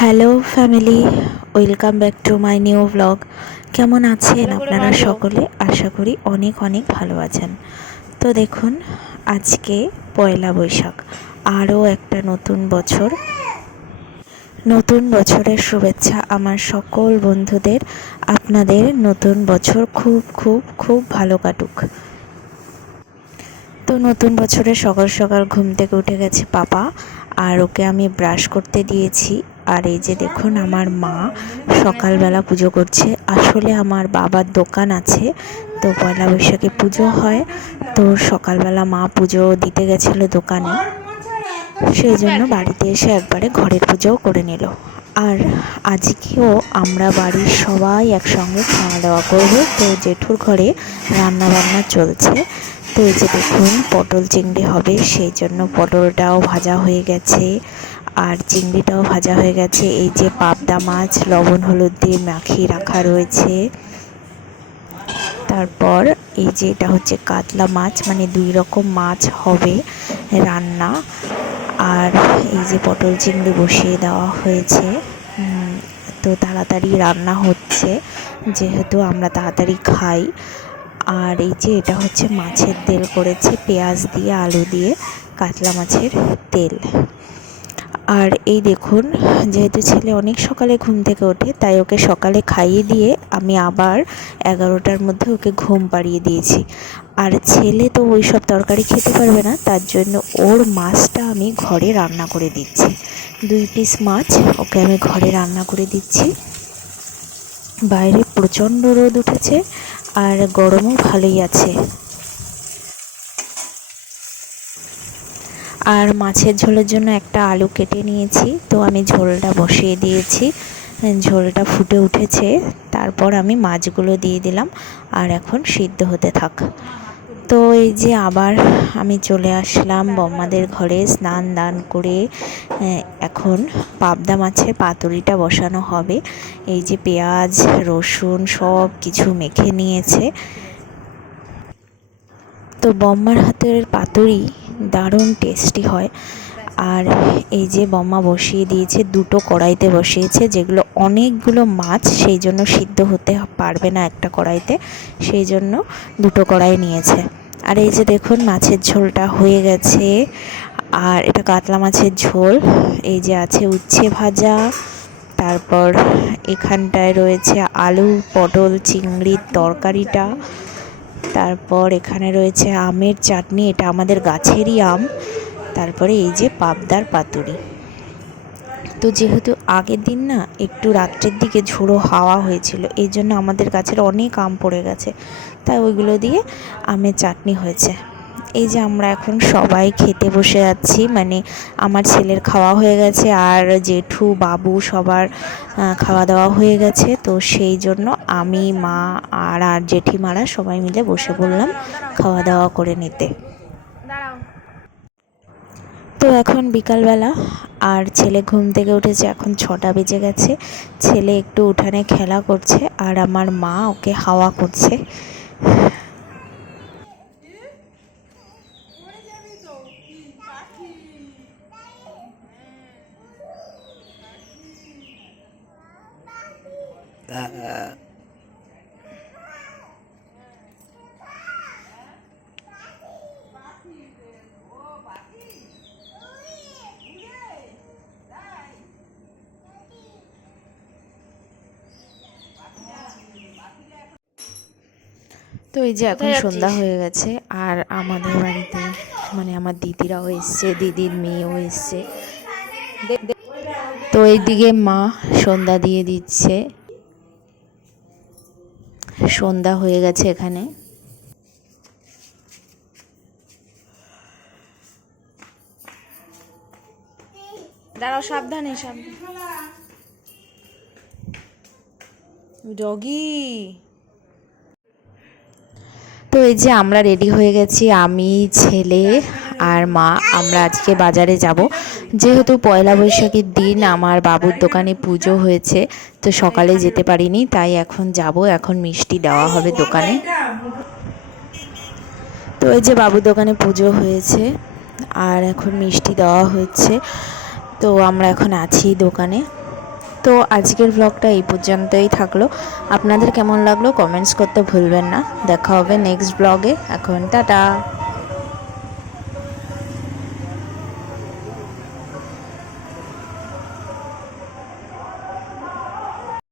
Hello family welcome back to my new blog. কেমন আছেন আপনারা সকলে? আশা করি অনেক অনেক ভালো আছেন। তো দেখুন আজকে পয়লা বৈশাখ আরও একটা নতুন বছর। নতুন বছরের শুভেচ্ছা আমার সকল বন্ধুদের আপনাদের নতুন বছর খুব খুব খুব ভালো কাটুক। তো নতুন বছরে সকাল সকাল ঘুম থেকে উঠে গেছে পাপা আর ওকে আমি ব্রাশ করতে দিয়েছি। আর এই যে দেখুন আমার মা সকালবেলা পুজো করছে। আসলে আমার বাবার দোকান আছে, তো পয়লা বৈশাখে পুজো হয়। তো সকালবেলা মা পুজো দিতে গেছিল দোকানে। সেই জন্য বাড়িতে এসে একবারে ঘরের পুজোও করে নিল। আর আজকেও আমরা বাড়ির সবাই একসঙ্গে খাওয়া দাওয়া করব। তো জেঠুর ঘরে রান্না বান্না চলছে। তো এই যে দেখুন পটল চিংড়ি হবে, সেই জন্য পটলটাও ভাজা হয়ে গেছে। আর চিংড়িটাও ভাজা হয়ে গেছে। এই যে পাবদা মাছ, লবণ, হলুদ দিয়ে মাখিয়ে রাখা রয়েছে। তারপর এই যে এটা হচ্ছে কাতলা মাছ মানে দুই রকম মাছ হবে রান্না। আর এই যে পটল চিংড়ি বসিয়ে দেওয়া হয়েছে। তো তাড়াতাড়ি রান্না হচ্ছে, যেহেতু আমরা তাড়াতাড়ি খাই। আর এই যে এটা হচ্ছে মাছের তেল করেছে, পেঁয়াজ দিয়ে, আলু দিয়ে কাতলা মাছের তেল। আর এই দেখুন, যেহেতু ছেলে অনেক সকালে ঘুম থেকে ওঠে, তাই ওকে সকালে খাইয়ে দিয়ে আমি আবার এগারোটার মধ্যে ওকে ঘুম পাড়িয়ে দিয়েছি। আর ছেলে তো ওই সব তরকারি খেতে পারবে না, তার জন্য ওর মাছটা আমি ঘরে রান্না করে দিচ্ছি। দুই পিস মাছ ওকে আমি ঘরে রান্না করে দিচ্ছি। বাইরে প্রচণ্ড রোদ উঠেছে আর গরমও ভালোই আছে। আর মাছের ঝোলের জন্য একটা আলু কেটে নিয়েছি। তো আমি ঝোলটা বসিয়ে দিয়েছি। ঝোলটা ফুটে উঠেছে। তারপর আমি মাছগুলো দিয়ে দিলাম। আর এখন সিদ্ধ হতে থাক। তো এই যে আবার আমি চলে আসলাম বম্মাদের ঘরে স্নান দান করে। এখন পাবদা মাছের পাতুরিটা বসানো হবে। এই যে পেঁয়াজ, রসুন সব কিছু মেখে নিয়েছে। তো বম্মার হাতের পাতুরি দারুণ টেস্টি হয়। আর এই যে বম্মা বসিয়ে দিয়েছে, দুটো কড়াইতে বসিয়েছে, যেগুলো অনেকগুলো মাছ, সেই জন্য সিদ্ধ হতে পারবে না একটা কড়াইতে, সেই জন্য দুটো কড়াই নিয়েছে। আর এই যে দেখুন, মাছের ঝোলটা হয়ে গেছে। আর এটা কাতলা মাছের ঝোল, এই যে আছে উচ্ছে ভাজা, তারপর এখানটায় রয়েছে আলু, পটল চিংড়ির তরকারিটা তারপর এখানে রয়েছে আমের চাটনি, এটা আমাদের গাছেরই আম। তারপরে এই যে পাবদার পাতুরি। তো যেহেতু আগের দিন না একটু রাত্রের দিকে ঝোড়ো হাওয়া হয়েছিল, এই জন্য আমাদের গাছের অনেক আম পড়ে গেছে। তাই ওইগুলো দিয়ে আমের চাটনি হয়েছে। এই যে আমরা এখন সবাই খেতে বসে যাচ্ছি মানে আমার ছেলের খাওয়া হয়ে গেছে আর জেঠু, বাবু সবার খাওয়া দাওয়া হয়ে গেছে। তো সেই জন্য আমি, মা আর আর জেঠিমারা সবাই মিলে বসে পড়লাম খাওয়া দাওয়া করে নিতে। তো এখন বিকালবেলা আর ছেলে ঘুম থেকে উঠেছে, এখন ছটা বেজে গেছে। ছেলে একটু উঠানে খেলা করছে আর আমার মা ওকে হাওয়া করছে। তো এই যে এখন সন্ধ্যা হয়ে গেছে আর আমাদের বাড়িতে মানে আমার দিদিরাও এসছে দিদির মেয়েও এসছে। তো এইদিকে মা সন্ধ্যা দিয়ে দিচ্ছে। সন্ধ্যা হয়ে গেছে এখানে। দাঁড়াও সাবধানে সাবধানে ডগি। তো এই যে আমরা রেডি হয়ে গেছি আমি ছেলে আর মা, আমরা আজকে বাজারে যাব। যেহেতু পয়লা বৈশাখের দিন, আমার বাবুর দোকানে পুজো হয়েছে, তো সকালে যেতে পারিনি, তাই এখন যাব। এখন মিষ্টি দেওয়া হবে দোকানে। তো এই যে বাবুর দোকানে পুজো হয়েছে, আর এখন মিষ্টি দেওয়া হচ্ছে তো আমরা এখন আছি দোকানে। তো আজকের ব্লগটা এই পর্যন্তই থাকল। আপনাদের কেমন লাগল কমেন্টস করতে ভুলবেন না। দেখা হবে নেক্সট ব্লগে এখন টাটা।